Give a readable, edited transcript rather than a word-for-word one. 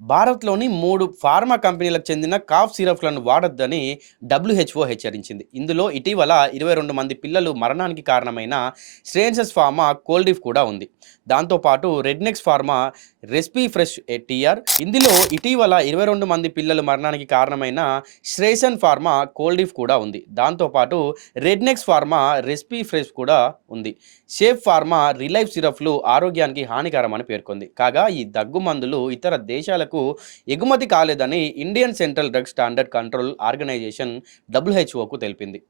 భారత్‌లోని 3 ఫార్మా కంపెనీలకు చెందిన కాఫ్ సిరప్‌లను వాడొద్దని డబ్ల్యూహెచ్ఓ హెచ్చరించింది. ఇందులో ఇటీవల 22 మంది పిల్లలు మరణానికి కారణమైన స్ట్రేన్సెస్ ఫార్మా కోల్డిఫ్ కూడా ఉంది. దాంతో పాటు రెడ్‌నెక్స్ ఫార్మా రెస్పీఫ్రెష్ టీఆర్ ఇందులో ఇటీవల 22 మంది పిల్లలు మరణానికి కారణమైన స్ట్రేసన్ ఫార్మా కోల్డిఫ్ కూడా ఉంది. దాంతో పాటు రెడ్‌నెక్స్ ఫార్మా రెస్పీఫ్రెష్ కూడా ఉంది. షేప్ ఫార్మా రిలైఫ్ సిరప్‌లు ఆరోగ్యానికి హానికరమని పేర్కొంది. కాగా ఈ దగ్గు మందులు ఇతర దేశాలకు ఎగుమతి కాలేదని Indian central drug standard control organisation డబ్ల్యూహెచ్ఓకు తెలిపింది.